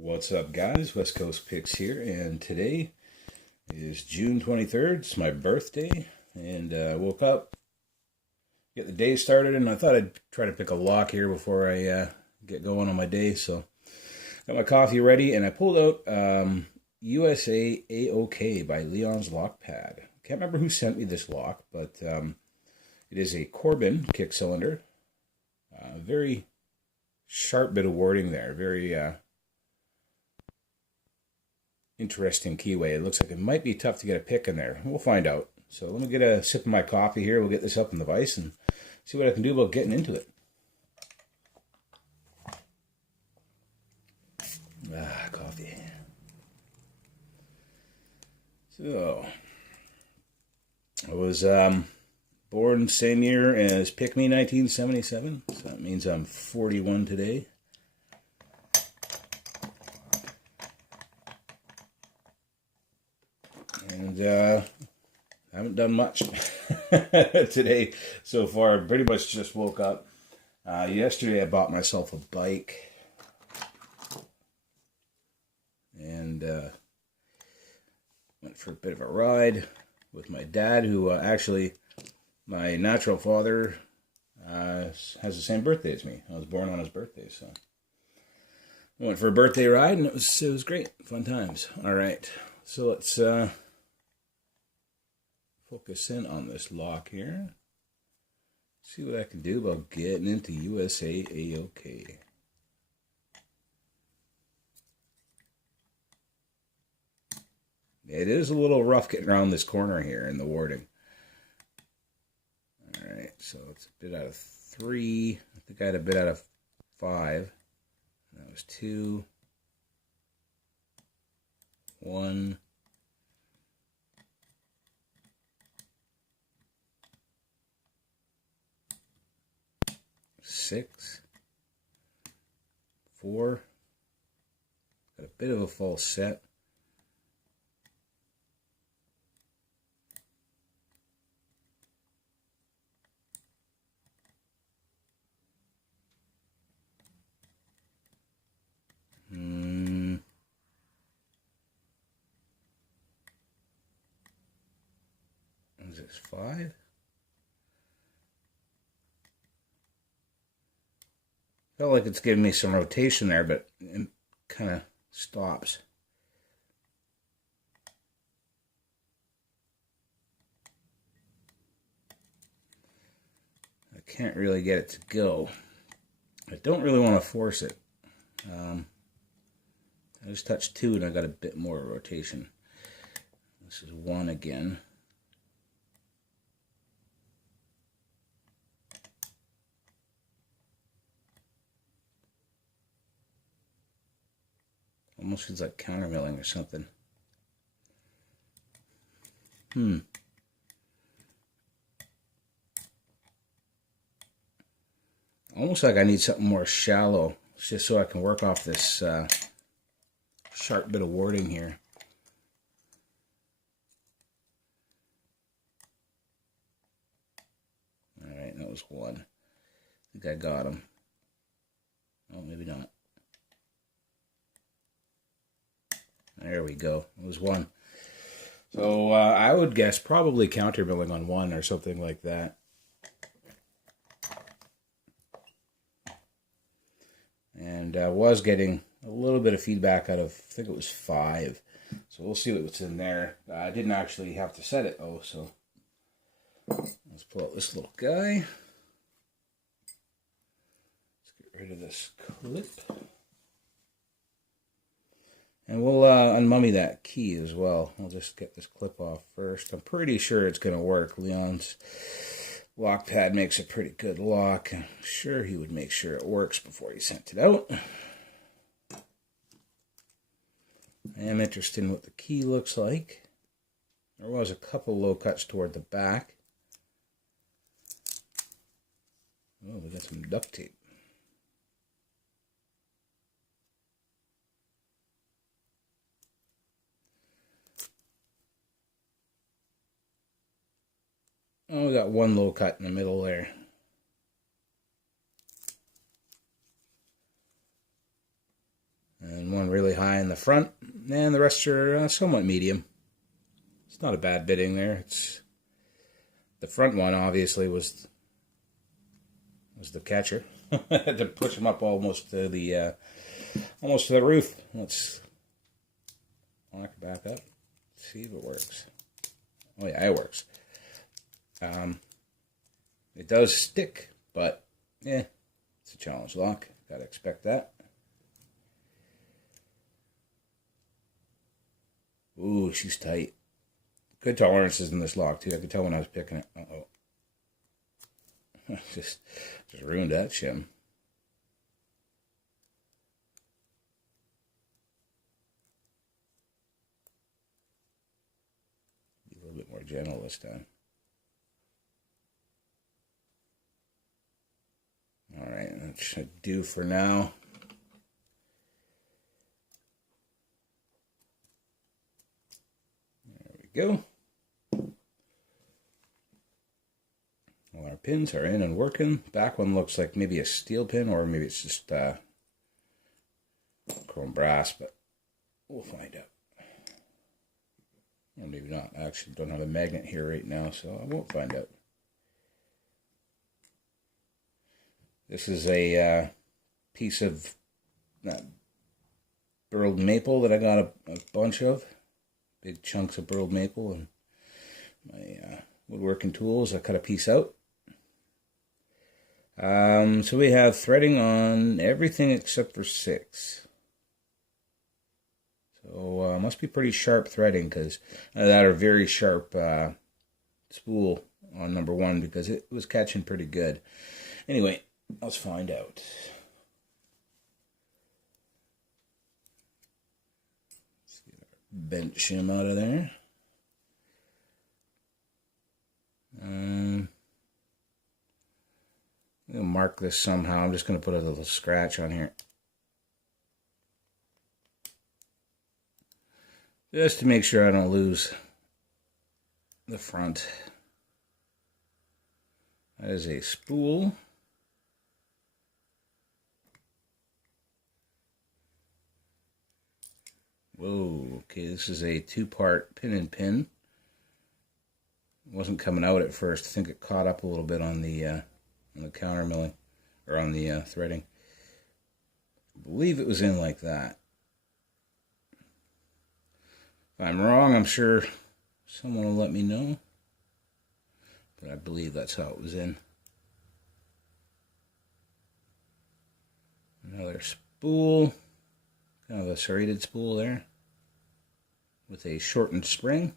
What's up, guys? West Coast Picks here, and today is June 23rd. It's my birthday, and I woke up, get the day started, and I thought I'd try to pick a lock here before I get going on my day. So, got my coffee ready, and I pulled out USA A-OK by Leon's Lockpad. Can't remember who sent me this lock, but it is a Corbin kick cylinder. Very sharp bit of wording there. Very interesting keyway. It looks like it might be tough to get a pick in there. We'll find out. So let me get a sip of my coffee here. We'll get this up in the vise and see what I can do about getting into it. Coffee. So, I was born same year as Pick Me 1977. So that means I'm 41 today. And I haven't done much today so far. Pretty much just woke up. Yesterday I bought myself a bike. And went for a bit of a ride with my dad, who actually, my natural father, has the same birthday as me. I was born on his birthday, so I went for a birthday ride, and it was great. Fun times. All right, so let's focus in on this lock here. See what I can do about getting into USA A-OK. It is a little rough getting around this corner here in the warding. Alright, so it's a bit out of 3. I think I had a bit out of 5. That was 2. 1. 6. 4. Got a bit of a false set. Is this 5? Felt like it's giving me some rotation there, but it kind of stops. I can't really get it to go. I don't really want to force it. I just touched 2 and I got a bit more rotation. This is 1 again. Almost feels like countermilling or something. Almost like I need something more shallow, just so I can work off this sharp bit of warding here. Alright, that was 1. I think I got him. Oh, maybe not. There we go. It was 1. So I would guess probably countermilling on 1 or something like that. And I was getting a little bit of feedback out of, I think it was 5. So we'll see what's in there. I didn't actually have to set it though, so let's pull out this little guy. Let's get rid of this clip. And we'll unmummy that key as well. I'll just get this clip off first. I'm pretty sure it's going to work. Leon's Lockpad makes a pretty good lock. I'm sure he would make sure it works before he sent it out. I am interested in what the key looks like. There was a couple low cuts toward the back. Oh, we got some duct tape. Oh, we got 1 low cut in the middle there. and one really high in the front, and the rest are somewhat medium. It's not a bad bitting there. It's the front one obviously was the catcher. I had to push him up almost to the roof. Let's lock it back up. See if it works. Oh yeah, it works. It does stick, but yeah, it's a challenge lock. Gotta expect that. Ooh, she's tight. Good tolerances in this lock too. I could tell when I was picking it. Uh-oh. just ruined that shim. Be a little bit more gentle this time. Alright, that should do for now. There we go. Well, our pins are in and working. Back one looks like maybe a steel pin, or maybe it's just chrome brass, but we'll find out. Or maybe not. I actually don't have a magnet here right now, so I won't find out. This is a piece of burled maple that I got a bunch of. Big chunks of burled maple, and my woodworking tools. I cut a piece out. So we have threading on everything except for 6. So must be pretty sharp threading, because that are very sharp spool on number 1, because it was catching pretty good. Anyway, let's find out. Let's get our bent shim out of there. I'm going to mark this somehow. I'm just going to put a little scratch on here, just to make sure I don't lose the front. That is a spool. Whoa, okay, this is a 2-part pin and pin. It wasn't coming out at first. I think it caught up a little bit on the counter milling, or on the threading. I believe it was in like that. If I'm wrong, I'm sure someone will let me know, but I believe that's how it was in. Another spool, kind of a serrated spool there, with a shortened spring.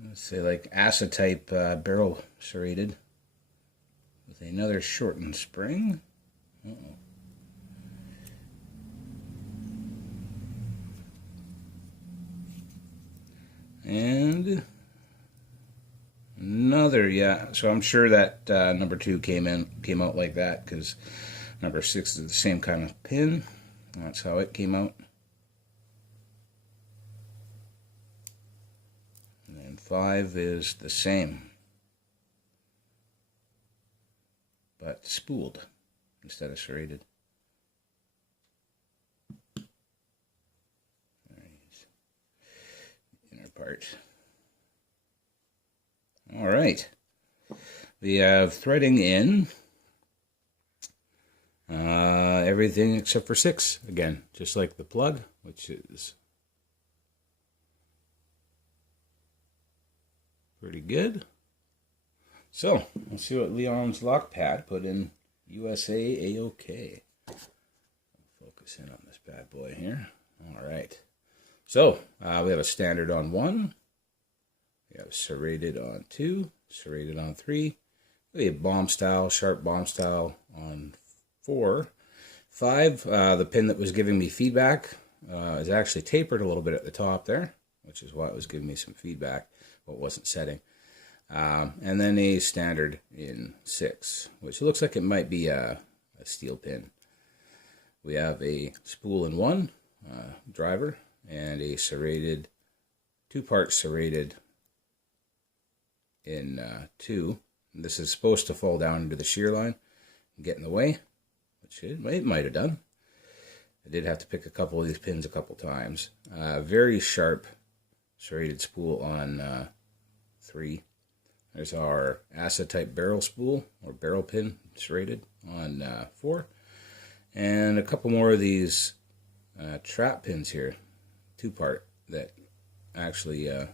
Let's say like acetype barrel serrated, with another shortened spring. Uh-oh. And another, yeah. So I'm sure that number 2 came out like that, because number 6 is the same kind of pin. That's how it came out. And then 5 is the same, but spooled instead of serrated. Inner part. All right. We have threading in everything except for 6, again, just like the plug, which is pretty good. So, let's see what Leon's Lockpad put in USA A-OK. Focus in on this bad boy here. All right. So, we have a standard on 1. We have serrated on 2, serrated on 3. We have bomb style, sharp bomb style on 4. 5, the pin that was giving me feedback is actually tapered a little bit at the top there, which is why it was giving me some feedback, but it wasn't setting. And then a standard in 6, which looks like it might be a steel pin. We have a spool in 1, driver, and a serrated, 2-part serrated in 2. This is supposed to fall down into the shear line. get in the way, which it might have done. I did have to pick a couple of these pins a couple times. Very sharp serrated spool on 3. There's our acid type barrel spool or barrel pin serrated on 4. And a couple more of these trap pins here, 2-part, that actually, there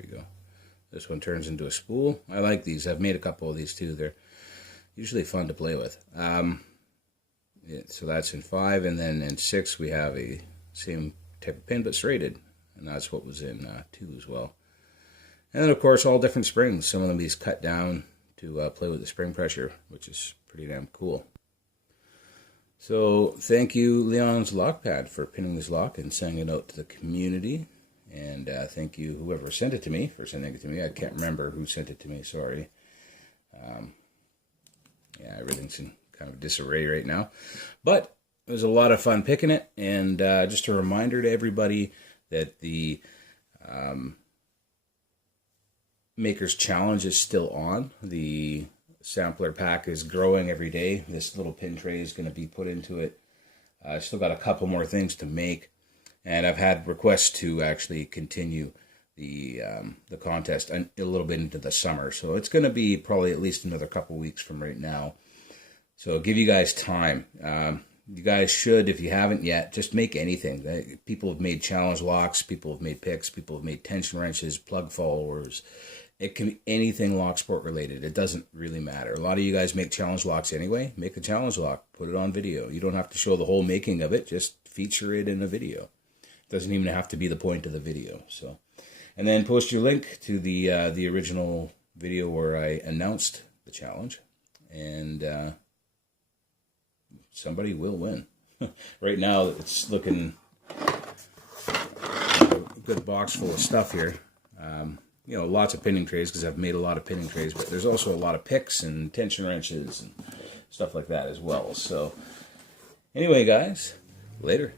we go. This one turns into a spool. I like these. I've made a couple of these too. They're usually fun to play with. So that's in 5, and then in 6 we have a same type of pin but serrated, and that's what was in 2 as well. And then of course all different springs. Some of them these cut down to play with the spring pressure, which is pretty damn cool. So thank you, Leon's Lockpad, for pinning this lock and sending it out to the community. And thank you, whoever sent it to me, for sending it to me. I can't remember who sent it to me, sorry. Yeah, everything's in kind of disarray right now. But it was a lot of fun picking it. And just a reminder to everybody that the Maker's Challenge is still on. The sampler pack is growing every day. This little pin tray is going to be put into it. I still got a couple more things to make. And I've had requests to actually continue the contest a little bit into the summer. So it's going to be probably at least another couple weeks from right now. So I'll give you guys time. You guys should, if you haven't yet, just make anything. People have made challenge locks. People have made picks. People have made tension wrenches, plug followers. It can be anything lock sport related. It doesn't really matter. A lot of you guys make challenge locks anyway. Make a challenge lock. Put it on video. You don't have to show the whole making of it. Just feature it in a video. Doesn't even have to be the point of the video. So, and then post your link to the original video where I announced the challenge, and somebody will win. Right now, it's looking a good box full of stuff here. You know, lots of pinning trays because I've made a lot of pinning trays, but there's also a lot of picks and tension wrenches and stuff like that as well. So, anyway, guys, later.